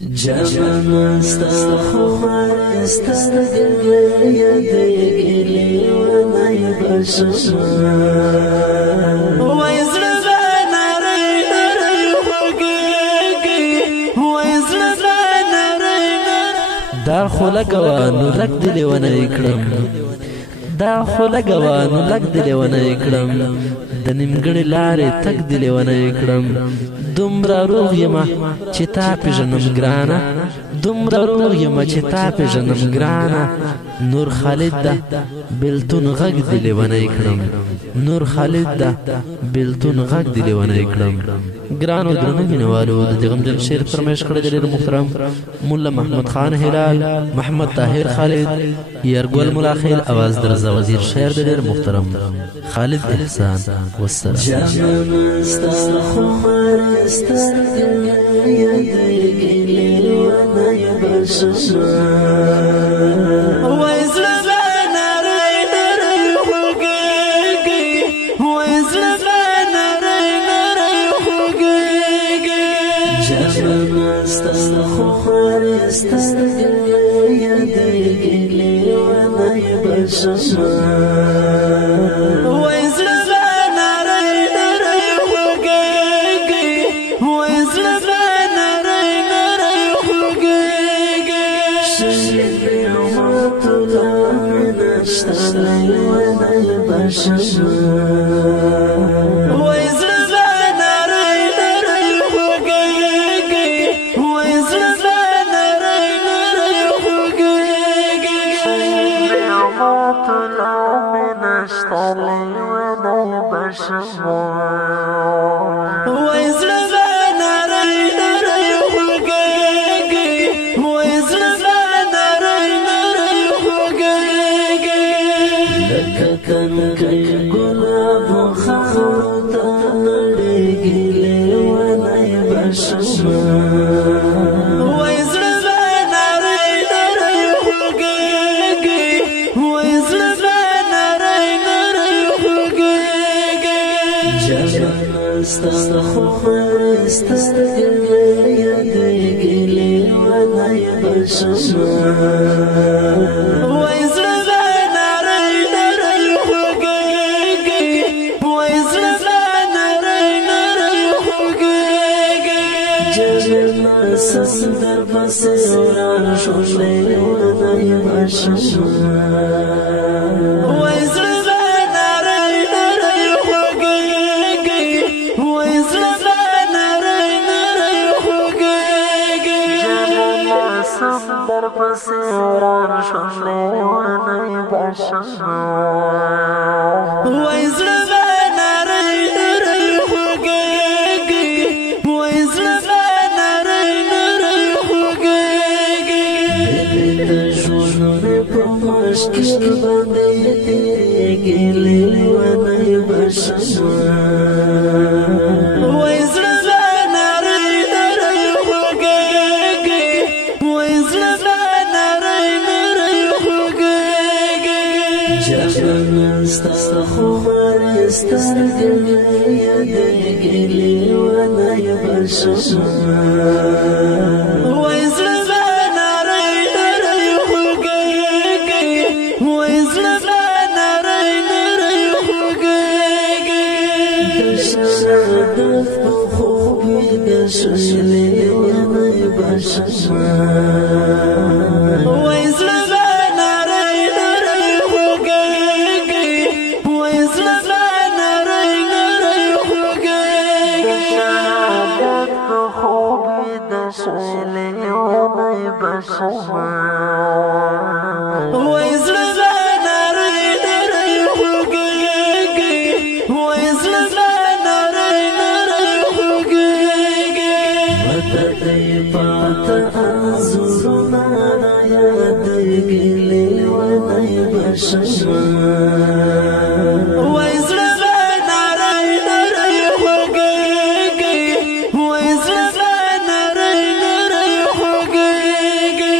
جمع استخمار استرقل يديك لي وما يبشر ويزربنا رينا ريحقيقي ويزربنا رينا دا خلقوا نلق دلی ونه اکڑم دا خلقوا نلق دلی ونه اکڑم د نیمګړې لارې تک دلی ونه اکړم دومره روغ یمه چې تا پېژنم ګرانه دومره روغ یمه چې تا پېژنم ګرانه نور خالد ده بېلتون غږ دې لیونی کړم نور خالد ده بېلتون غږ دې لیونی کړم ګرانو درنو مینوالو د دې غمجن شعر فرمایش کړی دی ډېر محترم ملا محمد خان هلال محمد طاهر خالد یرګل ملا خیل اواز درزا وزیر شعر دی ډېر محترم خالد احسان والسلام جمع استخمار استرقل يديك لي وما يبشر ويزربنا رينا ريحقيقي ويزربنا رينا ريحقيقي جمع استخمار استرقل يديك لي وما يبشر ويزربنا رينا ريحقيقي ويزربنا رينا ريحقيقي نعمات العم نشتري ونبشر ويزربنا رينا ريحقيقي ويزربنا رينا ريحقيقي لك كان كي قلاب خخوت نريقي لي ولا يبشر ويزربنا رينا ريحقيقي ويزربنا رينا ريحقيقي جمع استخمار استرقل يديك لي ولا يبشر صدر بصيران شغلي ولا يبشر ويزربنا رينا ريحقيقي ويزربنا رينا ريحقيقي صدر بصيران شغلي ولا يبشر ويزربنا رينا ريحقيقي ويزربنا مشكل بديك لي وانا يبشر ويزربنا رينا ريحقيقي ويزربنا رينا ريحقيقي جمع استخمار استرقل يديك لي وانا يبشر شغلي وما يبشر ويزربنا رينا ريحقيقي ويزربنا رينا ريحقيقي شهادت بخوبي ده شغلي وما يبشر ويزربنا رينا ريحقيقي ويزربنا رينا طيبات أنظرنا يديك لي وما يبشر ويزربنا رينا ريحقيقي ويزربنا رينا ريحقيقي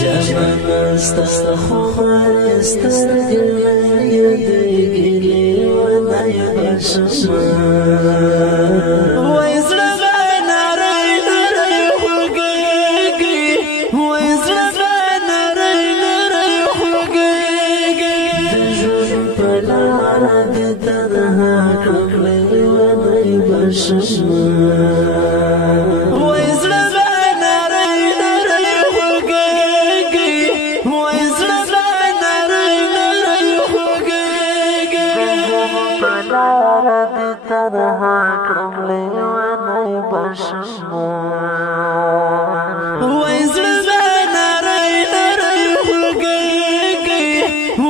جمع استخمار استرقل يديك لي وما يبشر ويزربنا رينا ريحقيقي بشما وای زړه به نری نری خوږېږي وای زړه به نری نری خوږېږي په لاره دې تنها کړم لیونی بشما وای زړه به نری نری خوږېږي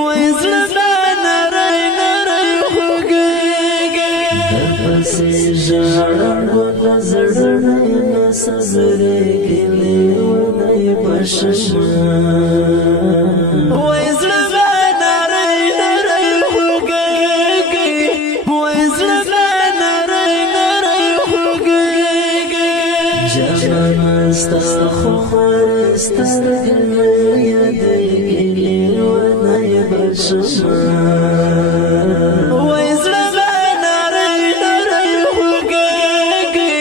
وای زړه به نری نری خوږېږي درپسې ژاړم ګله زړنی نه سزرېږي لیونی بشما وای زړه به نری نری خوږېږي وای زړه به نری نری خوږېږي جانانه ستا خو خوارې سترګې مې یادېږي لیونی بشما وای زړه به نری نری خوږېږي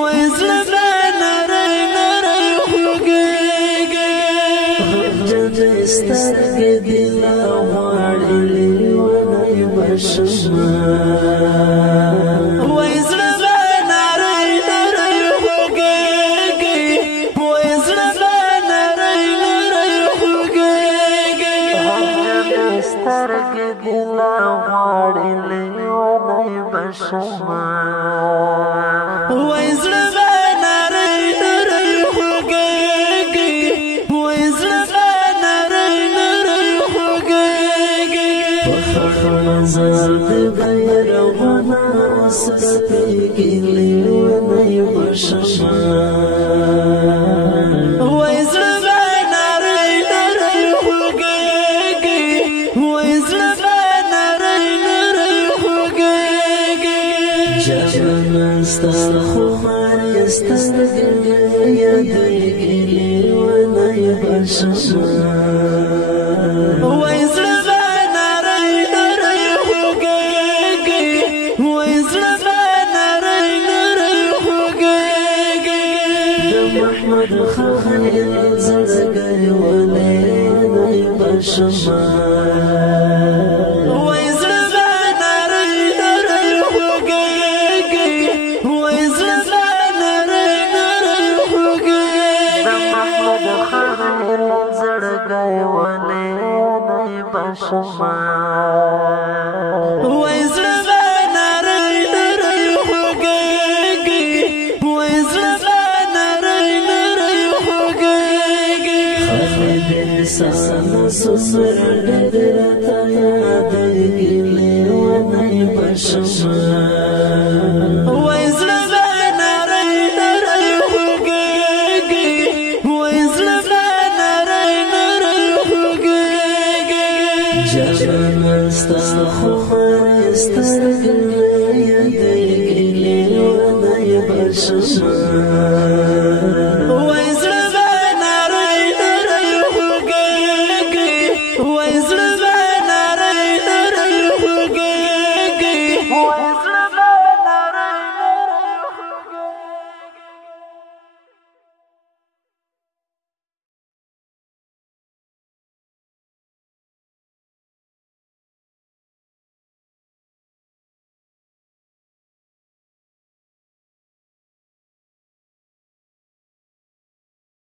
وای زړه به نری نری خوږېږي غمجنې سترګې دې لا غواړي لیونی بشما وای زړه به نری نری خوږېږي وای زړه به نری نری خوږېږي غمجنې سترګې دې لا غواړي لیونی بشما وای زړه به نری نری خوږېږي وای زړه به نری نری خوږېږي په خړ مزار دې بیرغونه اوس رپېږي لیونی بشما وای زړه به نری نری خوږېږي وای زړه به نری نری خوږېږي جانانه ستا خو خوارې سترګې مې یادېږي لیونی بشما وای زړه به نری نری خوږېږي وای زړه به نری نری خوږېږي د محمد خلیل زړګی ولیونی بشما وای زړه به نری نری خوږېږي وای زړه به نری نری خوږېږي د محمد خلیل زړګی ولیونی بشما وای زړه به نری نری خوږېږي وای زړه به نری نری خوږېږي خالد احسان سسر ډېر راته یادېږي لیونی بشما وای زړه به نری نری خوږېږي وای زړه به نری نری خوږېږي جانانه ستا خو خوارې سترګې مې یادېږي لیونی بشما